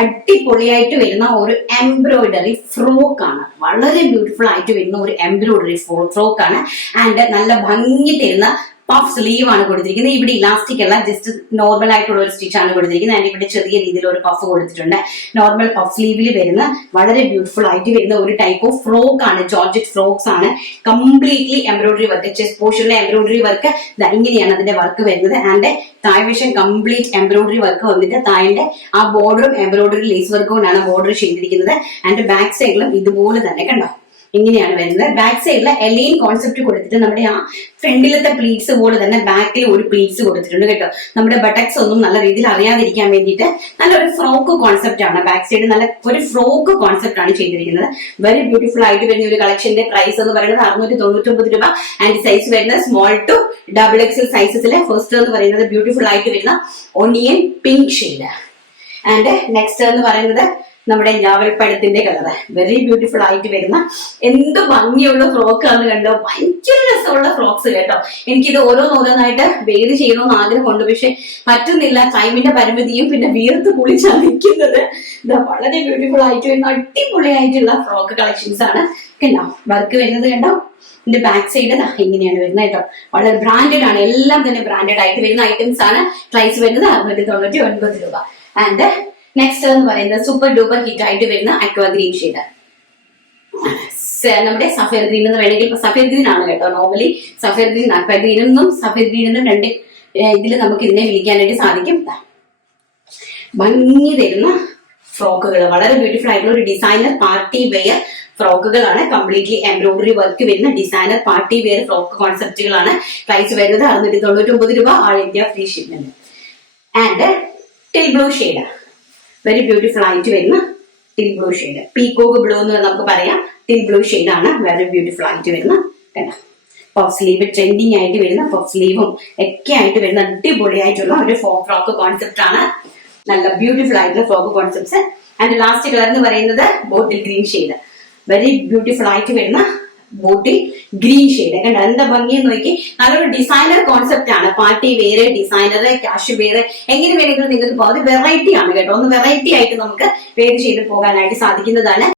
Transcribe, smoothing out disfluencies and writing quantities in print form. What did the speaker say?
അടിപൊളിയായിട്ട് വരുന്ന ഒരു എംബ്രോയിഡറി ഫ്രോക്ക് ആണ്. വളരെ ബ്യൂട്ടിഫുൾ ആയിട്ട് വരുന്ന ഒരു എംബ്രോയിഡറി ഫ്രോക്ക് ആണ്. ആൻഡ് നല്ല ഭംഗി തരുന്ന പഫ് സ്ലീവ് ആണ് കൊടുത്തിരിക്കുന്നത്. ഇവിടെ ഇലാസ്റ്റിക് അല്ല, ജസ്റ്റ് നോർമൽ ആയിട്ടുള്ള ഒരു സ്റ്റിച്ച് ആണ് കൊടുത്തിരിക്കുന്നത്. ആൻഡ് ഇവിടെ ചെറിയ രീതിയിൽ ഒരു പഫ് കൊടുത്തിട്ടുണ്ട്. നോർമൽ പഫ് സ്ലീവിൽ വരുന്ന വളരെ ബ്യൂട്ടിഫുൾ ആയിട്ട് വരുന്ന ഒരു ടൈപ്പ് ഓഫ് ഫ്രോക്ക് ആണ്. ജോർജറ്റ് ഫ്രോക്സ് ആണ്. കംപ്ലീറ്റ്ലി എംബ്രോയിഡറി വർക്ക്, ചെസ്റ്റ് പോർഷനിലെ എംബ്രോയിഡറി വർക്ക് ഇങ്ങനെയാണ് അതിന്റെ വർക്ക് വരുന്നത്. ആൻഡ് താഴ്വശം കംപ്ലീറ്റ് എംബ്രോയിഡറി വർക്ക് വന്നിട്ട് താഴെ ആ ബോർഡറും എംബ്രോയിഡറി ലേസ് വർക്കും കൊണ്ടാണ് ബോർഡർ ചെയ്തിരിക്കുന്നത്. ആൻഡ് ബാക്ക് സൈഡിലും ഇതുപോലെ തന്നെ കണ്ടോ ഇങ്ങനെയാണ് വരുന്നത്. ബാക്ക് സൈഡിൽ എലൈൻ കോൺസെപ്റ്റ് കൊടുത്തിട്ട് നമ്മുടെ ആ ഫ്രണ്ടിലത്തെ പ്ലീറ്റ്സ് പോലെ തന്നെ ബാക്കിൽ ഒരു പ്ലീറ്റ്സ് കൊടുത്തിട്ടുണ്ട് കേട്ടോ. നമ്മുടെ ബട്ടക്സ് ഒന്നും നല്ല രീതിയിൽ അറിയാതിരിക്കാൻ വേണ്ടിയിട്ട് നല്ലൊരു ഫ്രോക്ക് കോൺസെപ്റ്റ് ആണ്. ബാക്ക് സൈഡ് നല്ല ഒരു ഫ്രോക്ക് കോൺസെപ്റ്റ് ആണ് ചെയ്തിരിക്കുന്നത്. വെരി ബ്യൂട്ടിഫുൾ ആയിട്ട് വരുന്ന ഒരു കളക്ഷന്റെ പ്രൈസ് എന്ന് പറയുന്നത് 699 രൂപ. ആൻഡ് സൈസ് വരുന്നത് സ്മോൾ ടു XXL സൈസസിലെ ഫസ്റ്റ് എന്ന് പറയുന്നത് ബ്യൂട്ടിഫുൾ ആയിട്ട് വരുന്ന onion pink shade. And next എന്ന് പറയുന്നത് നമ്മുടെ ഞാവൽപ്പഴത്തിന്റെ കളറ്. വെരി ബ്യൂട്ടിഫുൾ ആയിട്ട് വരുന്ന എന്ത് ഭംഗിയുള്ള ഫ്രോക്ക് ആണ് കണ്ടോ. ഭയങ്കര രസമുള്ള ഫ്രോക്സ് കേട്ടോ. എനിക്കിത് ഓരോന്നായിട്ട് വേദി ചെയ്യണമെന്ന് ആഗ്രഹമുണ്ട്, പക്ഷെ പറ്റുന്നില്ല. ടൈമിന്റെ പരിമിതിയും പിന്നെ വീർത്ത് കുളിച്ചാണ് നിൽക്കുന്നത്. ഇത് വളരെ ബ്യൂട്ടിഫുൾ ആയിട്ട് വരുന്ന അടിപൊളിയായിട്ടുള്ള ഫ്രോക്ക് കളക്ഷൻസ് ആണ് കണ്ടോ. വർക്ക് വരുന്നത് കണ്ടോ. ഇതിന്റെ ബാക്ക് സൈഡ് ഇങ്ങനെയാണ് വരുന്നത് കേട്ടോ. വളരെ ബ്രാൻഡഡ് ആണ്, എല്ലാം തന്നെ ബ്രാൻഡഡ് ആയിട്ട് വരുന്ന ഐറ്റംസ് ആണ്. പ്രൈസ് വരുന്നത് 699 രൂപ. ആൻഡ് നെക്സ്റ്റ് എന്ന് പറയുന്നത് സൂപ്പർ ഡൂപ്പർ ഹിറ്റ് ആയിട്ട് വരുന്ന അക്വാ ഗ്രീൻ ഷെയ്ഡ്. നമ്മുടെ സഫയർ ഗ്രീൻ എന്ന് വേണമെങ്കിൽ സഫയർ ഗ്രീൻ ആണ് കേട്ടോ. നോർമലി സഫയർ ഗ്രീൻ, അക്വാ ഗ്രീൻ എന്നും സഫയർ ഗ്രീൻ എന്നും രണ്ട് ഇതിൽ നമുക്ക് ഇതിനെ വിളിക്കാനായിട്ട് സാധിക്കും. ഭംഗി തരുന്ന ഫ്രോക്കുകൾ, വളരെ ബ്യൂട്ടിഫുൾ ആയിട്ടുള്ള ഒരു ഡിസൈനർ പാർട്ടി വെയർ ഫ്രോക്കുകളാണ്. കംപ്ലീറ്റ്ലി എംബ്രോയിഡറി വർക്ക് വരുന്ന ഡിസൈനർ പാർട്ടി വെയർ ഫ്രോക്ക് കോൺസെപ്റ്റുകളാണ്. പ്രൈസ് വരുന്നത് 699 രൂപ. All India free shipment. And teal blue shade, very beautiful ആയിട്ട് വരുന്ന teal blue shade. Peacock blue എന്ന് നമുക്ക് പറയാം. ടിൽ ബ്ലൂ ഷെയ്ഡ് ആണ്. വെരി ബ്യൂട്ടിഫുൾ ആയിട്ട് വരുന്ന പഫ് സ്ലീവ്, ട്രെൻഡിങ് ആയിട്ട് വരുന്ന പഫ് സ്ലീവും ഒക്കെ ആയിട്ട് വരുന്ന അടിപൊളിയായിട്ടുള്ള ഒരു ഫ്രോക്ക് കോൺസെപ്റ്റ് ആണ്. നല്ല ബ്യൂട്ടിഫുൾ ആയിട്ടുള്ള frock concepts. And last colour എന്ന് പറയുന്നത് bottle green shade. Very beautiful ആയിട്ട് വരുന്ന ബോട്ടിൽ ഗ്രീൻ ഷെയ്ഡ്. കണ്ട എന്താ ഭംഗിയെന്ന് നോക്കി. നല്ലൊരു ഡിസൈനർ കോൺസെപ്റ്റ് ആണ്. പാർട്ടി വേറെ, ഡിസൈനർ, ക്യാഷ് വേറെ, എങ്ങനെ വേണമെങ്കിലും നിങ്ങൾക്ക് പോകാം. അത് വെറൈറ്റി ആണ് കേട്ടോ. ഒന്ന് വെറൈറ്റി ആയിട്ട് നമുക്ക് വേറെ ചെയ്ത് പോകാനായിട്ട് സാധിക്കുന്നതാണ്.